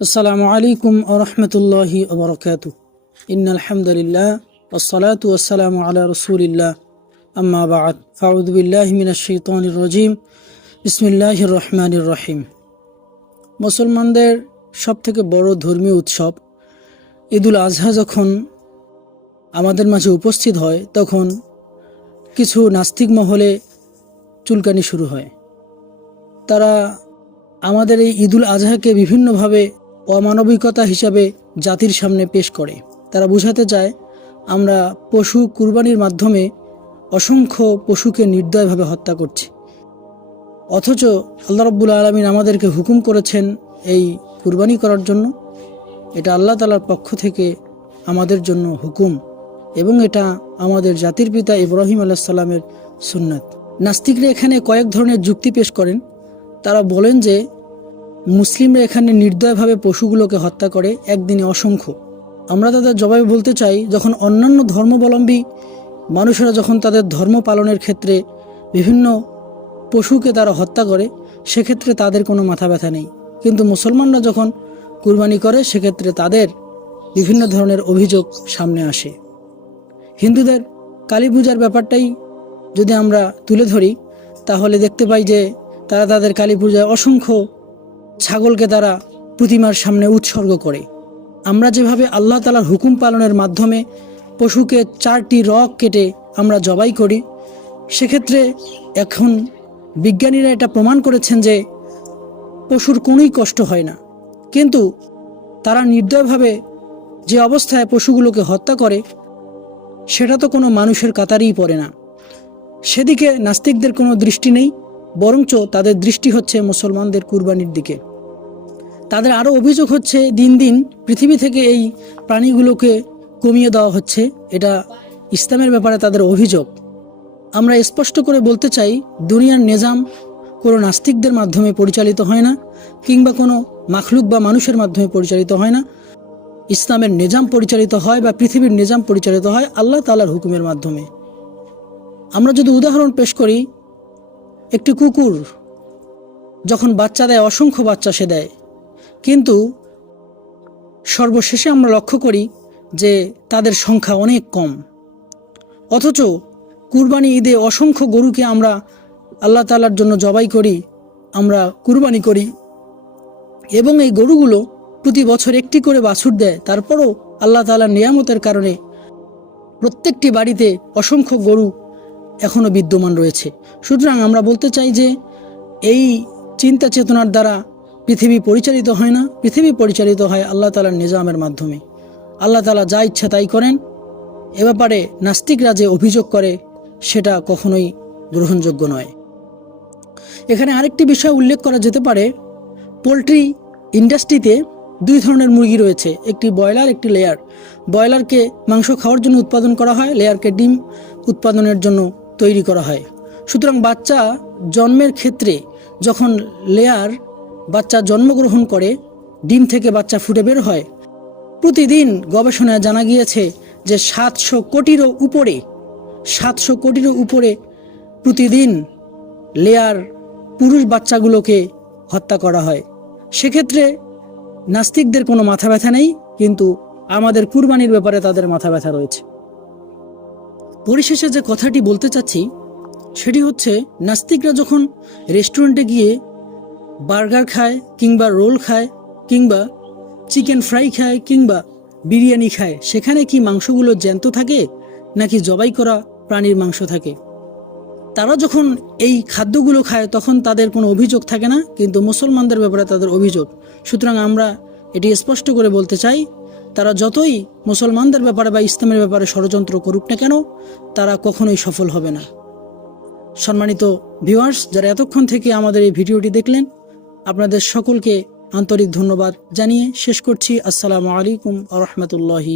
আসসালামু আলাইকুম আরহামতুল্লাহি ওবরকাত ইন আলহামদুলিল্লাহ والصلاة والسلام على رسول الله أما بعد فأعوذ بالله من الشيطان الرجيم بسم الله الرحمن الرحيم মুসলমানদের সব থেকে বড় ধর্মীয় উৎসব ঈদুল আজহা যখন আমাদের মাঝে উপস্থিত হয় তখন কিছু নাস্তিক মহলে চুলকানি শুরু হয় তারা আমাদের এই ঈদুল আজহাকে বিভিন্নভাবে অমানবিকতা হিসাবে জাতির সামনে পেশ করে। তারা বোঝাতে চায়, আমরা পশু কুরবানির মাধ্যমে অসংখ্য পশুকে নির্দয়ভাবে হত্যা করছি। অথচ আল্লাহ রব্বুল আলমিন আমাদেরকে হুকুম করেছেন এই কুরবানি করার জন্য। এটা আল্লাহ তালার পক্ষ থেকে আমাদের জন্য হুকুম এবং এটা আমাদের জাতির পিতা ইব্রাহিম আলাহ সাল্লামের সুন্নাত। নাস্তিকরা এখানে কয়েক ধরনের যুক্তি পেশ করেন। তারা বলেন যে মুসলিমরা এখানে নির্দয়ভাবে পশুগুলোকে হত্যা করে, একদিনে অসংখ্য। আমরা তাদের জবাবে বলতে চাই, যখন অন্যান্য ধর্মাবলম্বী মানুষেরা যখন তাদের ধর্ম পালনের ক্ষেত্রে বিভিন্ন পশুকে তারা হত্যা করে, সেক্ষেত্রে তাদের কোনো মাথা ব্যথা নেই। কিন্তু মুসলমানরা যখন কুরবানি করে, সেক্ষেত্রে তাদের বিভিন্ন ধরনের অভিযোগ সামনে আসে। হিন্দুদের কালী পূজার ব্যাপারটাই যদি আমরা তুলে ধরি, তাহলে দেখতে পাই যে তারা তাদের কালী পূজায় অসংখ্য ছাগলকে তারা প্রতিমার সামনে উৎসর্গ করে। আমরা যেভাবে আল্লাহ তালার হুকুম পালনের মাধ্যমে পশুকে চারটি রক কেটে আমরা জবাই করি, সেক্ষেত্রে এখন বিজ্ঞানীরা এটা প্রমাণ করেছেন যে পশুর কোনোই কষ্ট হয় না। কিন্তু তারা নির্দয়ভাবে যে অবস্থায় পশুগুলোকে হত্যা করে, সেটা তো কোনো মানুষের কাতারেই পড়ে না। সেদিকে নাস্তিকদের কোনো দৃষ্টি নেই, বরঞ্চ তাদের দৃষ্টি হচ্ছে মুসলমানদের কুরবানির দিকে। তাদের আরও অভিযোগ হচ্ছে, দিন দিন পৃথিবী থেকে এই প্রাণীগুলোকে কমিয়ে দেওয়া হচ্ছে। এটা ইসলামের ব্যাপারে তাদের অভিযোগ। আমরা স্পষ্ট করে বলতে চাই, দুনিয়ার নিজাম কোনো নাস্তিকদের মাধ্যমে পরিচালিত হয় না, কিংবা কোনো মাখলুক বা মানুষের মাধ্যমে পরিচালিত হয় না। ইসলামের নিজাম পরিচালিত হয় বা পৃথিবীর নিজাম পরিচালিত হয় আল্লাহ তালার হুকুমের মাধ্যমে। আমরা যদি উদাহরণ পেশ করি, একটি কুকুর যখন বাচ্চা দেয়, অসংখ্য বাচ্চা সে দেয়। কিন্তু সর্বশেষে আমরা লক্ষ্য করি যে তাদের সংখ্যা অনেক কম। অথচ কুরবানি ঈদে অসংখ্য গরুকে আমরা আল্লাহ তালার জন্য জবাই করি, আমরা কুরবানি করি এবং এই গরুগুলো প্রতি বছর একটি করে বাছুর দেয়। তারপরও আল্লাহ তালার নিয়ামতের কারণে প্রত্যেকটি বাড়িতে অসংখ্য গরু এখনও বিদ্যমান রয়েছে। সুতরাং আমরা বলতে চাই যে এই চিন্তা চেতনার দ্বারা পৃথিবী পরিচালিত হয় না। পৃথিবী পরিচালিত হয় আল্লাহ তালার নিজামের মাধ্যমে। আল্লাহ তালা যা ইচ্ছা তাই করেন। এ ব্যাপারে নাস্তিকরা যে অভিযোগ করে, সেটা কখনোই গ্রহণযোগ্য নয়। এখানে আরেকটি বিষয় উল্লেখ করা যেতে পারে। পোলট্রি ইন্ডাস্ট্রিতে দুই ধরনের মুরগি রয়েছে, একটি ব্রয়লার, একটি লেয়ার। ব্রয়লারকে মাংস খাওয়ার জন্য উৎপাদন করা হয়, লেয়ারকে ডিম উৎপাদনের জন্য তৈরি করা হয়। সুতরাং বাচ্চা জন্মের ক্ষেত্রে যখন লেয়ার বাচ্চা জন্মগ্রহণ করে, ডিম থেকে বাচ্চা ফুটে বের হয়। প্রতিদিন গবেষণায় জানা গিয়েছে যে সাতশো কোটিরও উপরে, সাতশো কোটিরও উপরে প্রতিদিন লেয়ার পুরুষ বাচ্চাগুলোকে হত্যা করা হয়। সেক্ষেত্রে নাস্তিকদের কোনো মাথা ব্যথা নেই, কিন্তু আমাদের কুরবানির ব্যাপারে তাদের মাথা ব্যথা রয়েছে। পরিশেষে যে কথাটি বলতে চাচ্ছি, সেটি হচ্ছে, নাস্তিকরা যখন রেস্টুরেন্টে গিয়ে বার্গার খায় কিংবা রোল খায় কিংবা চিকেন ফ্রাই খায় কিংবা বিরিয়ানি খায়, সেখানে কি মাংসগুলো জ্যান্ত থাকে নাকি জবাই করা প্রাণীর মাংস থাকে? তারা যখন এই খাদ্যগুলো খায়, তখন তাদের কোনো অভিযোগ থাকে না, কিন্তু মুসলমানদের ব্যাপারে তাদের অভিযোগ। সুতরাং আমরা এটি স্পষ্ট করে বলতে চাই, তারা যতই মুসলমানদের ব্যাপারে বা ইসলামের ব্যাপারে ষড়যন্ত্র করুক না কেন, তারা কখনোই সফল হবে না। সম্মানিত ভিউয়ার্স যারা এতক্ষণ থেকে আমাদের এই ভিডিওটি দেখলেন আপনাদের সকলকে আন্তরিক ধন্যবাদ জানিয়ে শেষ করছি। আসসালামু আলাইকুম আ রহমতুল্লাহি